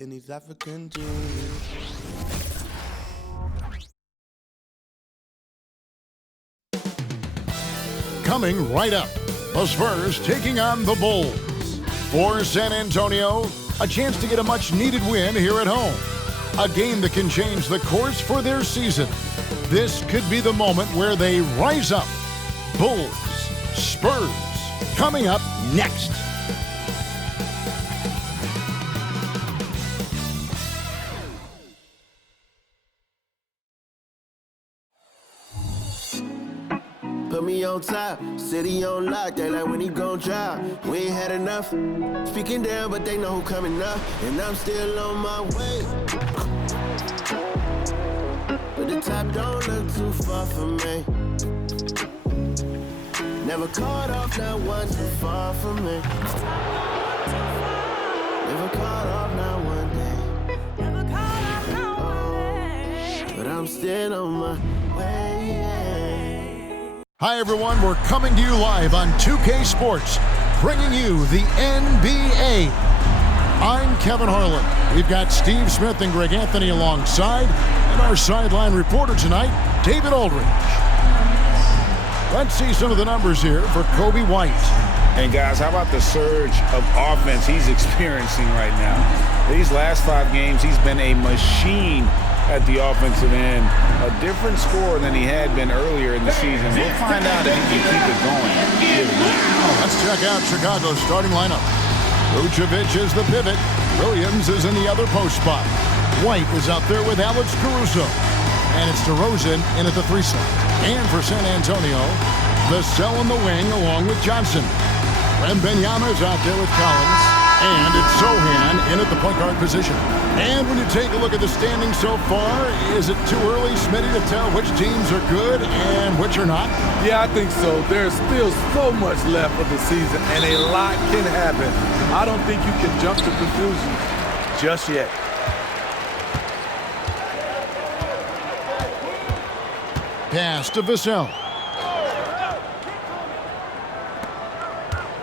in these African tunes. Coming right up, the Spurs taking on the Bulls. For San Antonio, a chance to get a much-needed win here at home. A game that can change the course for their season. This could be the moment where they rise up. Bulls, Spurs, coming up next. Put me on top, city on lock, they like when he gon' drop. We ain't had enough, speaking down, but they know who coming up. And I'm still on my way. But the top don't look too far from me. Never caught off, not one too far from me. Never caught off, not one day. Never caught off, not one day. But I'm still on my way. Hi everyone, we're coming to you live on 2K Sports, bringing you the NBA. I'm Kevin Harlan. We've got Steve Smith and Greg Anthony alongside, and our sideline reporter tonight, David Aldridge. Let's see some of the numbers here for Kobe White. And guys, how about the surge of offense he's experiencing right now? These last 5 games, he's been a machine at the offensive end. A different score than he had been earlier in the season. We'll find out if he can keep it going. Let's check out Chicago's starting lineup. Vucevic is the pivot. Williams is in the other post spot. White is out there with Alex Caruso. And it's DeRozan in at the 3 slot. And for San Antonio, Vassell in the wing along with Johnson. Wembanyama is out there with Collins. And it's Sohan in at the point guard position. And when you take a look at the standings so far, is it too early, Smitty, to tell which teams are good and which are not? Yeah, I think so. There's still so much left of the season, and a lot can happen. I don't think you can jump to conclusions just yet. Pass to Vassell.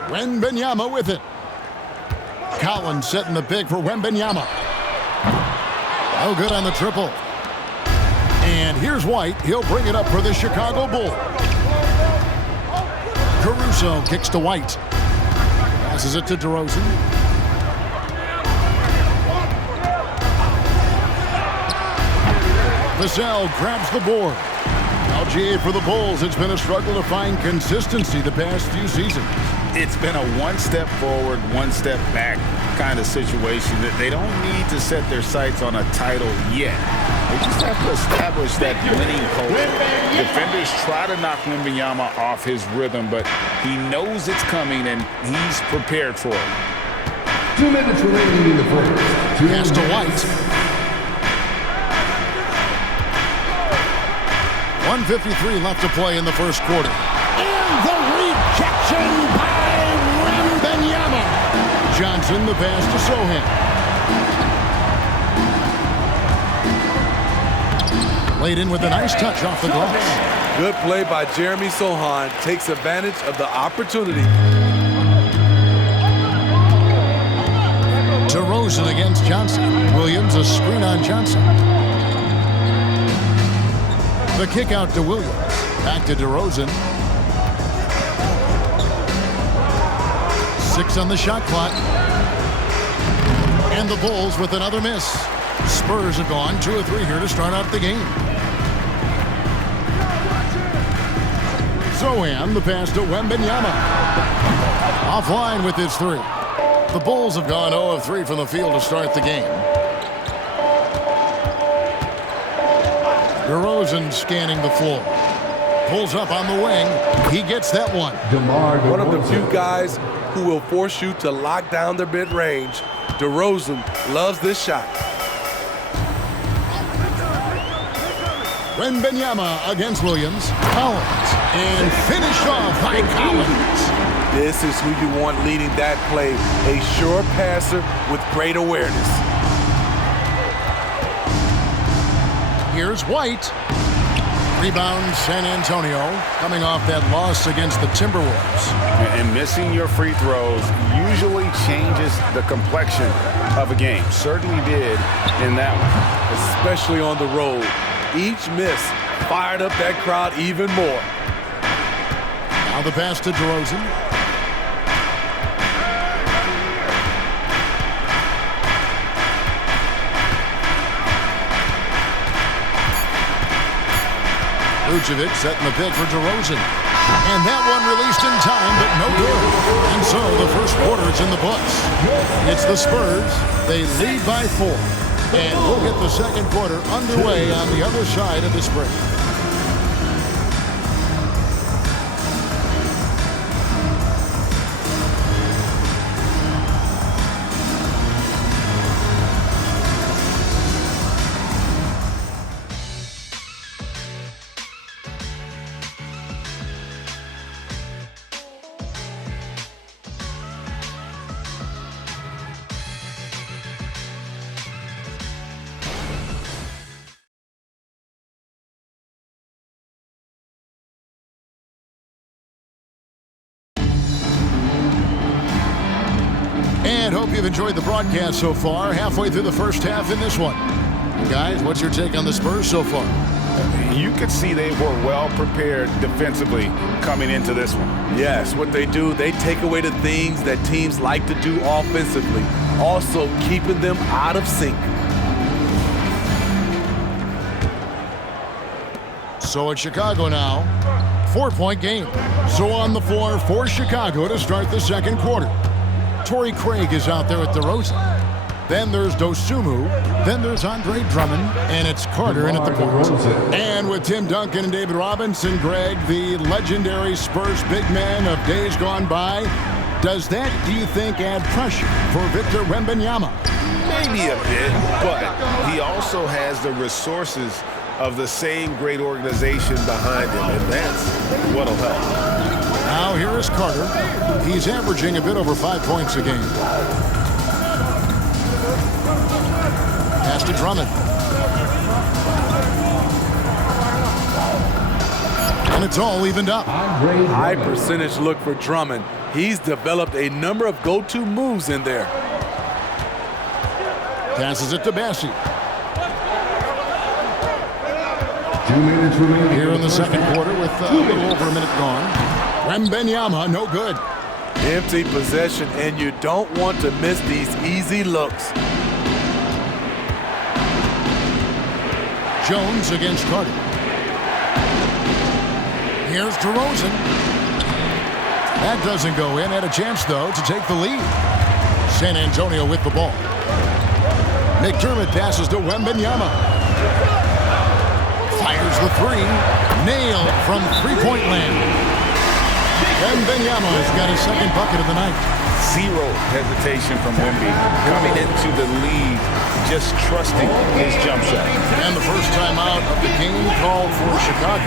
Wembanyama with it. Collins setting the pick for Wembanyama. Oh, good on the triple. And here's White. He'll bring it up for the Chicago Bulls. Caruso kicks to White. Passes it to DeRozan. Vassell grabs the board. LGA for the Bulls. It's been a struggle to find consistency the past few seasons. It's been a one step forward, one step back kind of situation that they don't need to set their sights on a title yet. They just have to establish that winning culture. Defenders try to knock Wembanyama off his rhythm, but he knows it's coming and he's prepared for it. 2 minutes remaining in the first. Pass to White. 1:53 left to play in the first quarter. And the rejection by Wembanyama. Johnson, the pass to Sohan. Laid in with a nice touch off the glass. Good play by Jeremy Sohan. Takes advantage of the opportunity. DeRozan against Johnson. Williams a screen on Johnson. The kick out to Williams. Back to DeRozan. 6 on the shot clock. And the Bulls with another miss. Spurs have gone 2 of 3 here to start out the game. Sohan, the pass to Wembanyama. Offline with his 3. The Bulls have gone 0 of 3 from the field to start the game. DeRozan scanning the floor. Pulls up on the wing. He gets that one. One of the few guys who will force you to lock down their mid-range. DeRozan loves this shot. Wembanyama against Williams. Collins. And finished off by Collins. This is who you want leading that play. A sure passer with great awareness. Here's White. Rebound, San Antonio, coming off that loss against the Timberwolves. And missing your free throws usually changes the complexion of a game. Certainly did in that one. Especially on the road. Each miss fired up that crowd even more. Now the pass to DeRozan. Vucevic setting the pick for DeRozan. And that one released in time, but no good. And so the first quarter's in the books. It's the Spurs. They lead by 4. And we'll get the second quarter underway on the other side of this break. And hope you've enjoyed the broadcast so far. Halfway through the first half in this one. Guys, what's your take on the Spurs so far? You could see they were well prepared defensively coming into this one. Yes, what they do, they take away the things that teams like to do offensively, also keeping them out of sync. So it's Chicago now. 4-point game. So on the floor for Chicago to start the second quarter. Torrey Craig is out there at DeRozan. Then there's Dosunmu. Then there's Andre Drummond. And it's Carter in at the point. And with Tim Duncan and David Robinson, Greg, the legendary Spurs big man of days gone by, does that, do you think, add pressure for Victor Wembanyama? Maybe a bit, but he also has the resources of the same great organization behind him, and that's what'll help. Now here is Carter. He's averaging a bit over 5 points a game. Pass to Drummond. And it's all evened up. High percentage look for Drummond. He's developed a number of go-to moves in there. Passes it to Bassi. 2 minutes remaining. Here in the second quarter with a little over a minute gone. Wembanyama, no good. Empty possession, and you don't want to miss these easy looks. Jones against Carter. Here's DeRozan. That doesn't go in. Had a chance, though, to take the lead. San Antonio with the ball. McDermott passes to Wembanyama. Fires the three. Nailed from three-point land. Wembanyama has got his second bucket of the night. Zero hesitation from Wemby. Coming into the lead, just trusting his jump shot. And the first time out of the game called for Chicago.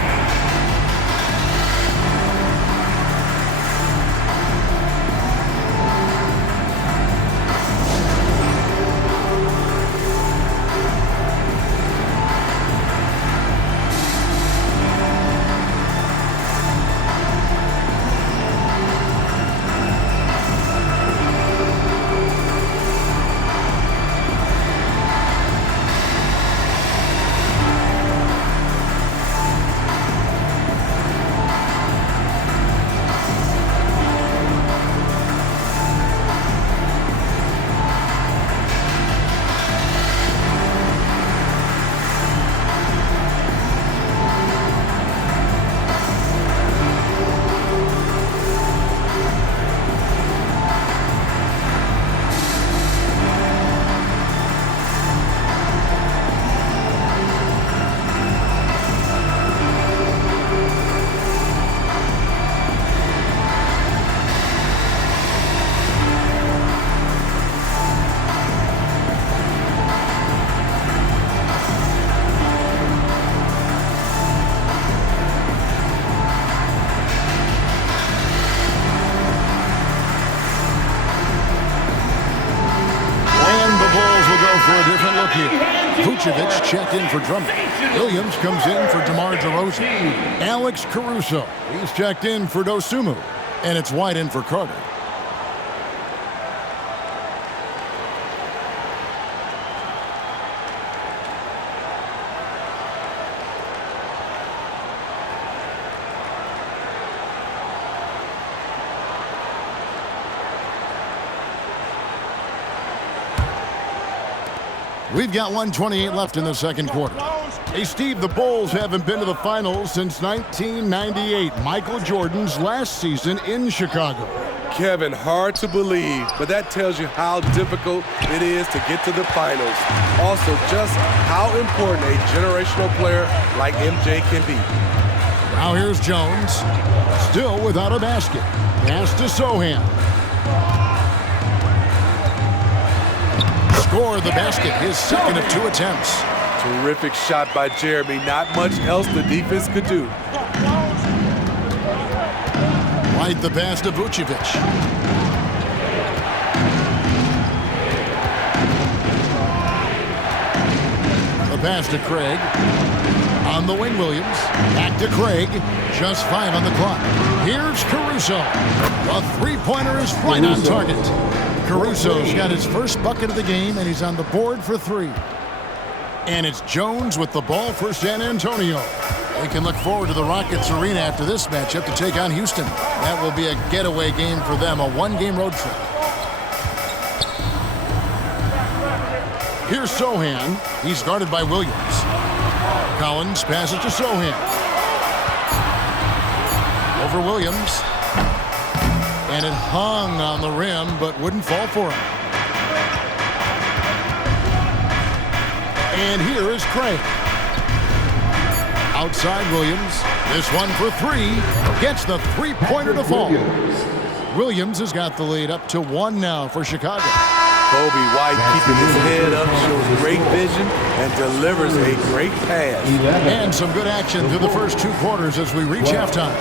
Vucevic checked in for Drummond. Williams comes in for DeMar DeRozan. Alex Caruso, he's checked in for Dosunmu. And it's White in for Carter. We've got 1:28 left in the second quarter. Hey, Steve, the Bulls haven't been to the finals since 1998, Michael Jordan's last season in Chicago. Kevin, hard to believe, but that tells you how difficult it is to get to the finals. Also, just how important a generational player like MJ can be. Now here's Jones, still without a basket. Pass to Sohan. Score the basket, his second of 2 attempts. Terrific shot by Jeremy. Not much else the defense could do. Right the pass to Vucevic. The pass to Craig. On the wing, Williams. Back to Craig. Just 5 on the clock. Here's Caruso. A three-pointer is right on target. Caruso's got his first bucket of the game, and he's on the board for 3. And it's Jones with the ball for San Antonio. They can look forward to the Rockets Arena after this matchup to take on Houston. That will be a getaway game for them, a 1-game road trip. Here's Sohan. He's guarded by Williams. Collins passes to Sohan. Over Williams. And it hung on the rim, but wouldn't fall for him. And here is Craig. Outside Williams. This one for 3. Gets the three-pointer to fall. Williams has got the lead up to 1 now for Chicago. Kobe White keeping his head up, shows great vision, and delivers a great pass. And some good action through the first 2 quarters as we reach halftime.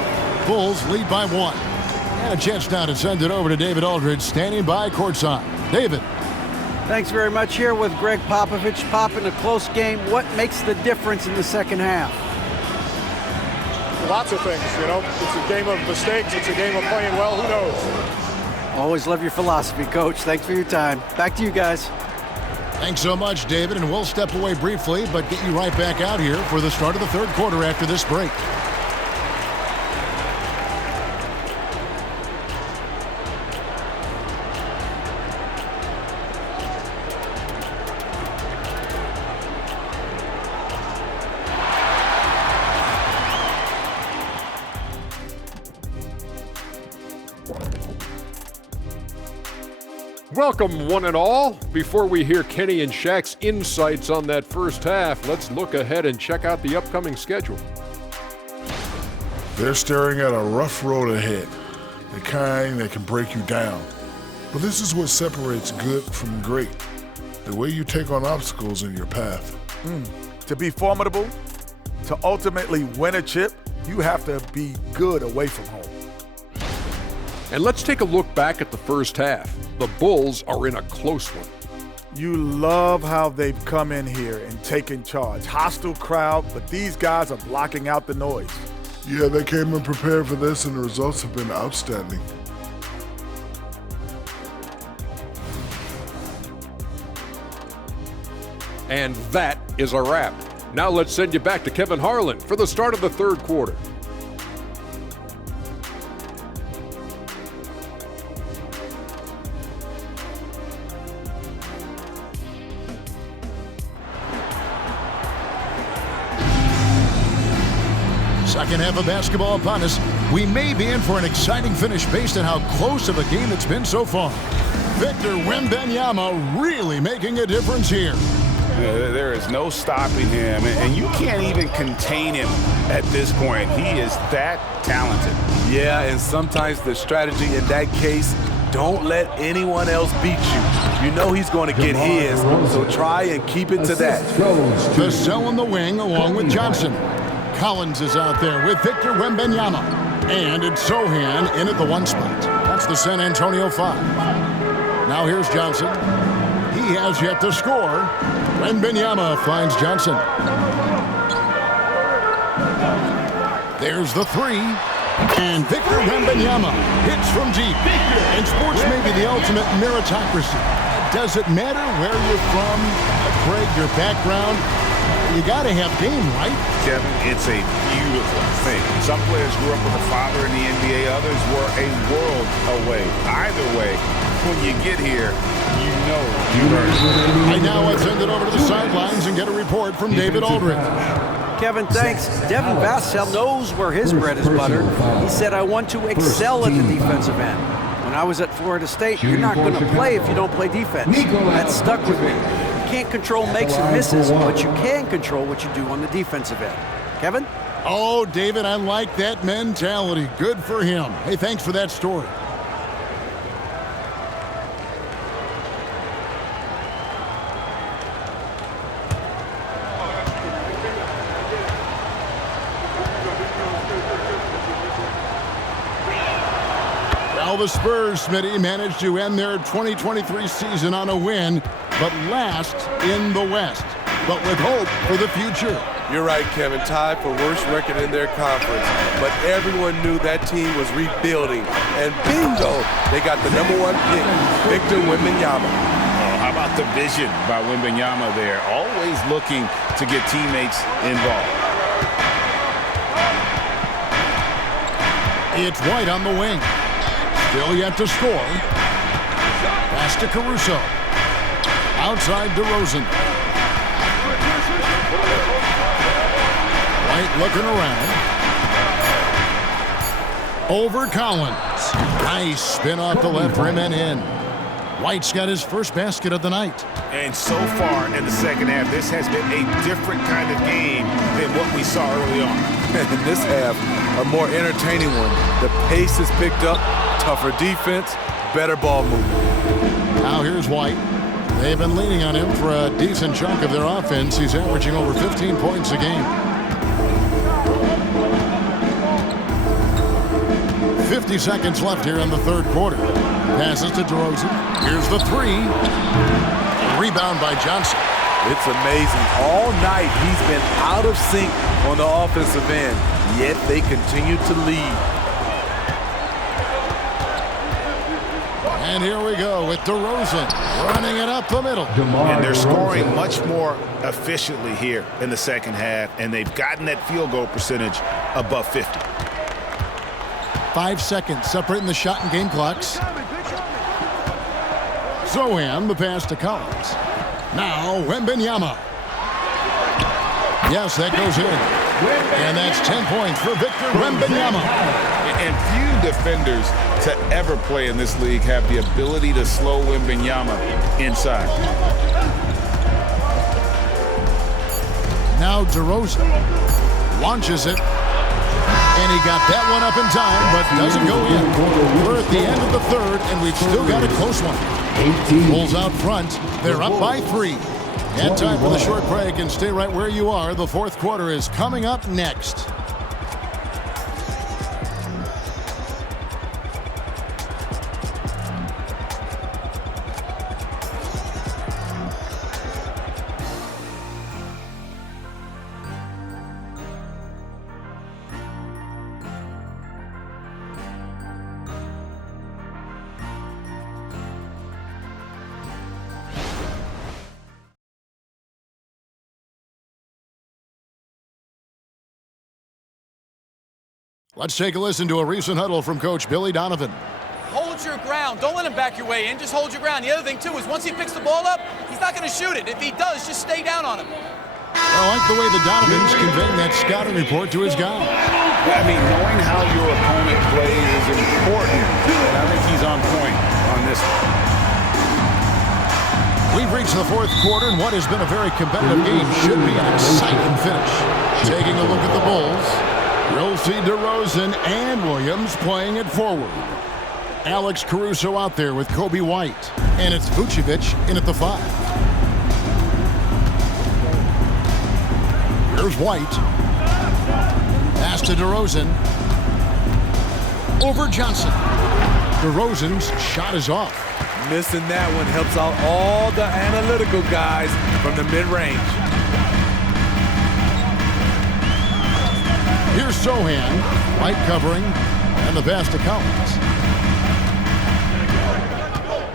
Bulls lead by 1. And a chance now to send it over to David Aldridge, standing by courtside. David. Thanks very much. Here with Greg Popovich. Pop, in a close game, what makes the difference in the second half? Lots of things, you know. It's a game of mistakes. It's a game of playing well. Who knows? Always love your philosophy, Coach. Thanks for your time. Back to you guys. Thanks so much, David. And we'll step away briefly, but get you right back out here for the start of the third quarter after this break. Welcome, one and all. Before we hear Kenny and Shaq's insights on that first half, let's look ahead and check out the upcoming schedule. They're staring at a rough road ahead, the kind that can break you down. But this is what separates good from great, the way you take on obstacles in your path. To be formidable, to ultimately win a chip, you have to be good away from home. And let's take a look back at the first half. The Bulls are in a close one. You love how they've come in here and taken charge. Hostile crowd, but these guys are blocking out the noise. Yeah, they came in prepared for this, and the results have been outstanding. And that is a wrap. Now let's send you back to Kevin Harlan for the start of the third quarter. Second half of basketball upon us. We may be in for an exciting finish based on how close of a game it's been so far. Victor Wembanyama really making a difference here. There is no stopping him, and you can't even contain him at this point. He is that talented. Yeah, and sometimes the strategy in that case, don't let anyone else beat you. You know he's going to get his, so try and keep it to that. Vassell in the wing along with Johnson. Collins is out there with Victor Wembanyama. And it's Sohan in at the 1 spot. That's the San Antonio 5. Now here's Johnson. He He has yet to score. Wembanyama finds Johnson. There's the three. And Victor Wembanyama hits from deep. And sports may be the ultimate meritocracy. Does it matter where you're from, Craig, your background? You got to have game, right? Kevin, it's a beautiful thing. Some players grew up with a father in the NBA. Others were a world away. Either way, when you get here, you know you earned it. And now let's send it over to the sidelines and get a report from David Aldridge. Kevin, thanks. Devin Vassell knows where his bread is buttered. He said, I want to excel at the defensive end. When I was at Florida State, you're not going to play if you don't play defense. That stuck with me. You can't control makes and misses, but you can control what you do on the defensive end. Kevin? Oh, David, I like that mentality. Good for him. Hey, thanks for that story. Well, the Spurs, Smitty, managed to end their 2023 season on a win, but last in the West, but with hope for the future. You're right, Kevin. Tied for worst record in their conference. But everyone knew that team was rebuilding. And bingo, they got the #1 pick, Victor Wembanyama. Oh, how about the vision by Wembanyama there? Always looking to get teammates involved. It's White on the wing. Still yet to score. Pass to Caruso. Outside DeRozan. White looking around. Over Collins. Nice spin off the left rim and in. White's got his first basket of the night. And so far in the second half, this has been a different kind of game than what we saw early on. In this half, a more entertaining one. The pace has picked up, tougher defense, better ball movement. Now here's White. They've been leaning on him for a decent chunk of their offense. He's averaging over 15 points a game. 50 seconds left here in the third quarter. Passes to DeRozan. Here's the three. Rebound by Johnson. It's amazing. All night he's been out of sync on the offensive end, yet they continue to lead. And here we go with DeRozan running it up the middle. And they're scoring much more efficiently here in the second half, and they've gotten that field goal percentage above 50. 5 seconds separating the shot and game clocks. Zohan, the pass to Collins. Now Wembanyama. Yes, that goes in. And that's 10 points for Victor Wembanyama. And few defenders to ever play in this league have the ability to slow Wembanyama inside. Now DeRozan launches it. And he got that one up in time, but doesn't go in. We're at the end of the third, and we've still got a close one. Bulls out front. They're up by 3. And time for the short break, and stay right where you are. The fourth quarter is coming up next. Let's take a listen to a recent huddle from Coach Billy Donovan. Hold your ground. Don't let him back your way in. Just hold your ground. The other thing, too, is once he picks the ball up, he's not going to shoot it. If he does, just stay down on him. I like the way the Donovan's conveying that scouting report to his guy. I mean, knowing how your opponent plays is important, and I think he's on point on this one. We've reached the fourth quarter, and what has been a very competitive game should be an exciting finish. Taking a look at the Bulls. You'll see DeRozan and Williams playing it forward. Alex Caruso out there with Kobe White. And it's Vucevic in at the 5. Here's White. Pass to DeRozan. Over Johnson. DeRozan's shot is off. Missing that one helps out all the analytical guys from the mid-range. Here's Sohan, White covering, and the pass to Collins.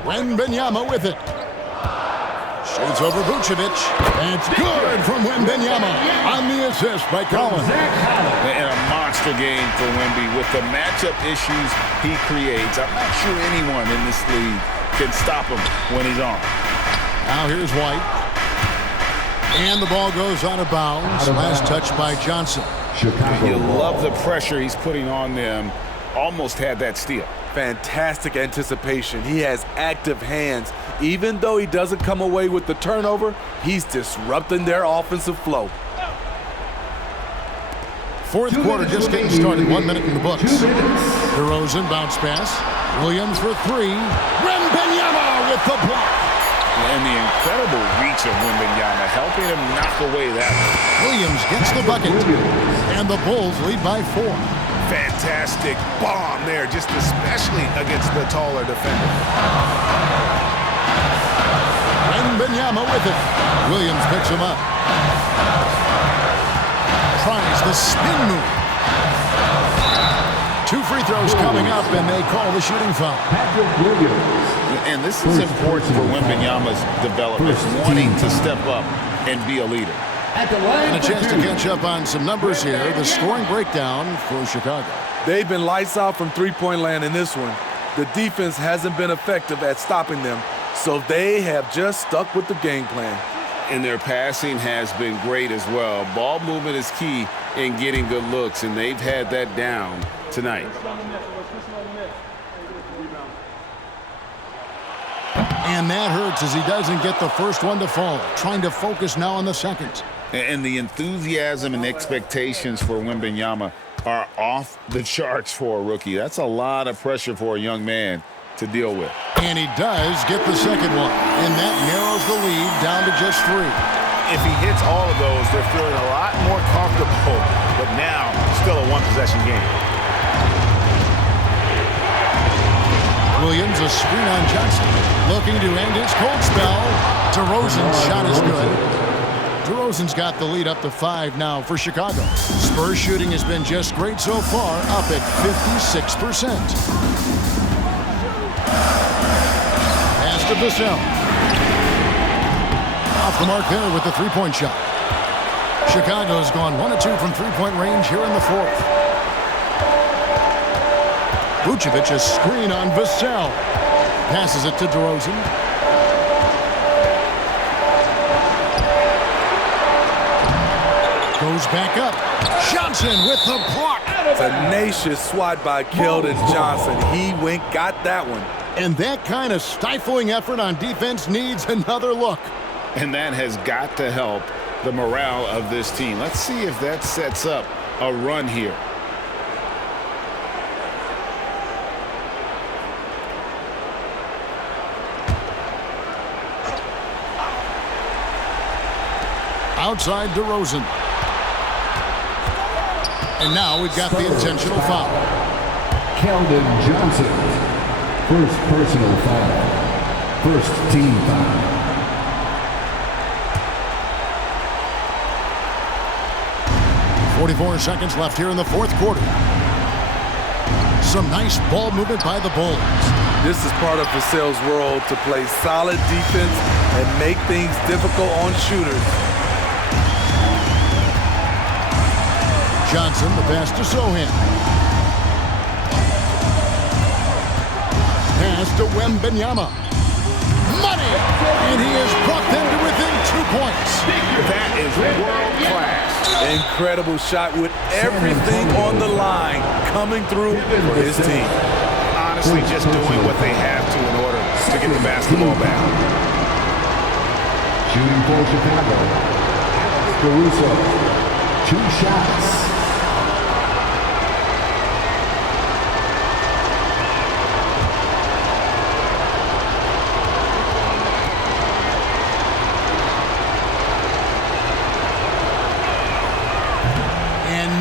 Wembanyama with it. Shoots over Vucevic. And it's good from Wembanyama on the assist by Collins. And a monster game for Wemby with the matchup issues he creates. I'm not sure anyone in this league can stop him when he's on. Now here's White. And the ball goes out of bounds. Last touch by Johnson. You love the pressure he's putting on them. Almost had that steal. Fantastic anticipation. He has active hands. Even though he doesn't come away with the turnover, he's disrupting their offensive flow. Fourth quarter just getting started. 1 minute in the books. DeRozan bounce pass. Williams for three. Wembanyama with the block. And the incredible reach of Wembanyama, helping him knock away that one. Williams gets the bucket. And the Bulls lead by 4. Fantastic bomb there, just especially against the taller defender. Wembanyama with it. Williams picks him up. Tries the spin move. 2 free throws coming up, and they call the shooting foul. And this is important for Wembanyama's development, wanting to step up and be a leader. And a chance to catch up on some numbers here. The scoring breakdown for Chicago. They've been lights out from three-point land in this one. The defense hasn't been effective at stopping them, so they have just stuck with the game plan. And their passing has been great as well. Ball movement is key in getting good looks, and they've had that down tonight. And that hurts as he doesn't get the first one to fall. Trying to focus now on the second. And the enthusiasm and expectations for Wembanyama are off the charts for a rookie. That's a lot of pressure for a young man to deal with. And he does get the second one. And that narrows the lead down to just 3. If he hits all of those, they're feeling a lot more comfortable. But now, still a one-possession game. Williams, a screen on Johnson. Looking to end his cold spell. DeRozan's shot is good. DeRozan's got the lead up to 5 now for Chicago. Spurs shooting has been just great so far, up at 56%. Pass to Vassell. Off the mark there with the three-point shot. Chicago's gone 1 of 2 from three-point range here in the fourth. Vucevic, a screen on Vassell. Passes it to DeRozan. Goes back up. Johnson with the block. Tenacious swat by Keldon Johnson. He got that one. And that kind of stifling effort on defense needs another look. And that has got to help the morale of this team. Let's see if that sets up a run here. Outside DeRozan. And now we've got the intentional foul. Keldon Johnson. First personal foul. First team foul. .44 seconds left here in the fourth quarter. Some nice ball movement by the Bulls. This is part of Vassell's role to play solid defense and make things difficult on shooters. Johnson, the pass to Sohan. Pass to Wembanyama. Money! And he has brought them to within 2 points. That is world class. Incredible shot with everything on the line coming through for his team. Honestly, just doing what they have to in order to get the basketball back. Shooting for Chicago. Caruso. 2 shots.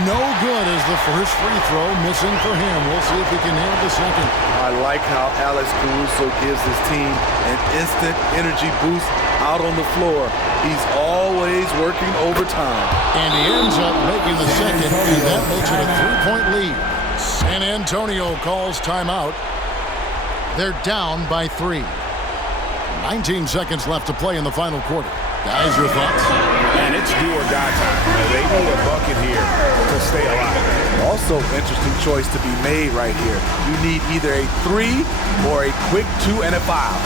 No good as is the first free throw missing for him. We'll see if he can nail the second. I like how Alex Caruso gives his team an instant energy boost out on the floor. He's always working overtime. And he ends up making the second, and that makes it a 3-point lead. San Antonio calls timeout. They're down by 3. 19 seconds left to play in the final quarter. Guys, your thoughts? And it's do or die time. They need a bucket here to stay alive. Also, interesting choice to be made right here. You need either a 3 or a quick 2 and a foul.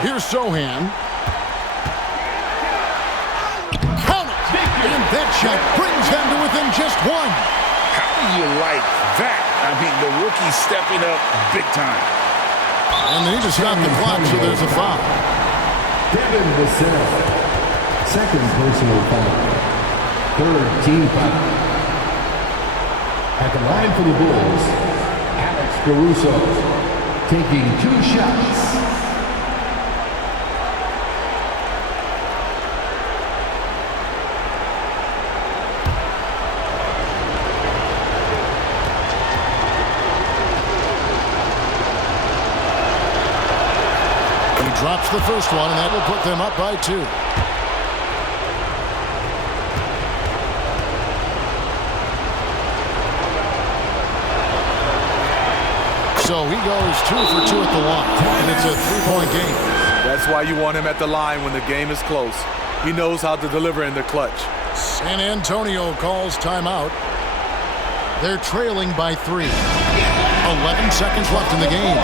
Here's Sohan. Count it! And that shot brings them to within just 1. How do you like that? I mean, the rookie stepping up big time. And they need to stop the clock, so there's a foul. Devin Vassell. Second personal foul. Third team foul. At the line for the Bulls, Alex Caruso taking 2 shots. Drops the first one, and that will put them up by 2. So he goes 2 for 2 at the line, and it's a 3-point game. That's why you want him at the line when the game is close. He knows how to deliver in the clutch. San Antonio calls timeout. They're trailing by 3. 11 seconds left in the game.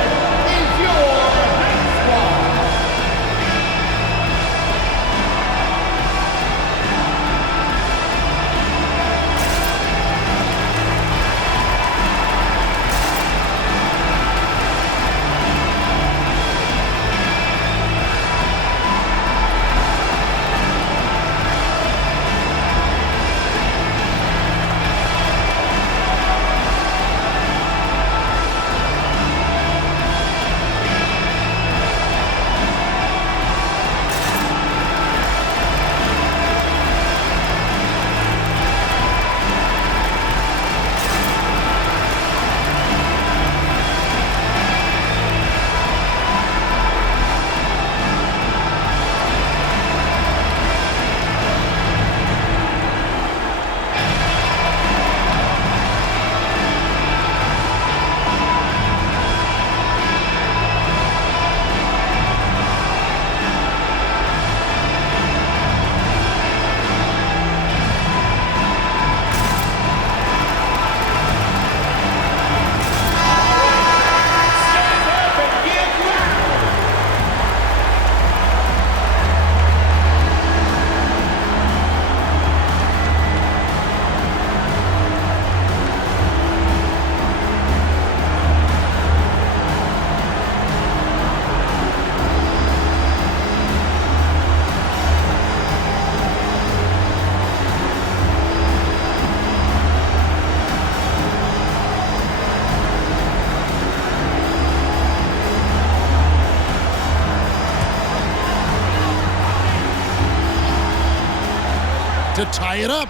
to tie it up.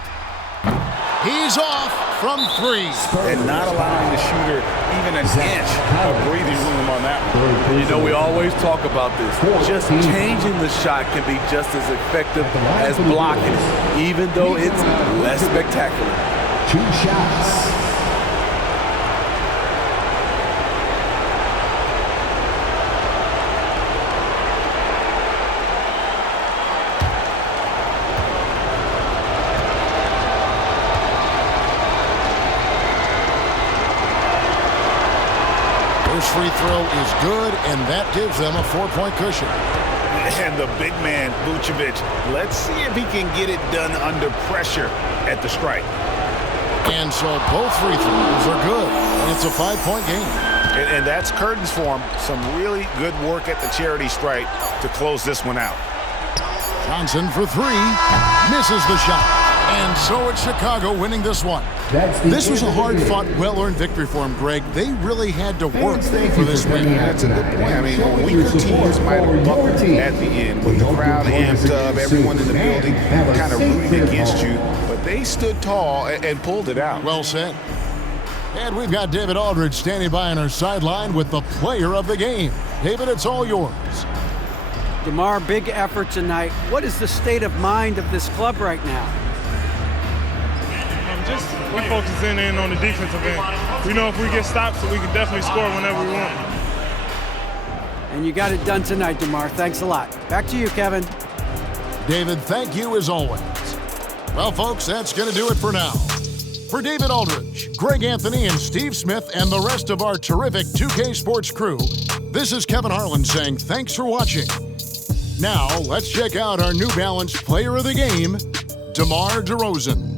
He's off from 3. And not allowing the shooter even an inch of breathing room on that one. You know, we always talk about this. Just changing the shot can be just as effective as blocking it, even though it's less spectacular. 2 shots. First free throw is good, and that gives them a 4-point cushion. And the big man, Vucevic, let's see if he can get it done under pressure at the strike. And so both free throws are good, and it's a 5-point game. And that's curtains for him. Some really good work at the charity stripe to close this one out. Johnson for 3, misses the shot. And so it's Chicago winning this one. This was a hard-fought, well-earned victory for him, Greg. They really had to work for this win. That's a good point. I mean, weaker teams might have buckled at the end with the crowd amped up, everyone in the building kind of rooting against you, but they stood tall and pulled it out. Well said. And we've got David Aldridge standing by on our sideline with the player of the game. David, it's all yours. DeMar, big effort tonight. What is the state of mind of this club right now? We're focusing in on the defensive end. We know if we get stops, so we can definitely score whenever we want. And you got it done tonight, DeMar. Thanks a lot. Back to you, Kevin. David, thank you as always. Well, folks, that's going to do it for now. For David Aldridge, Greg Anthony, and Steve Smith, and the rest of our terrific 2K Sports crew, this is Kevin Harlan saying thanks for watching. Now, let's check out our New Balance player of the game, DeMar DeRozan.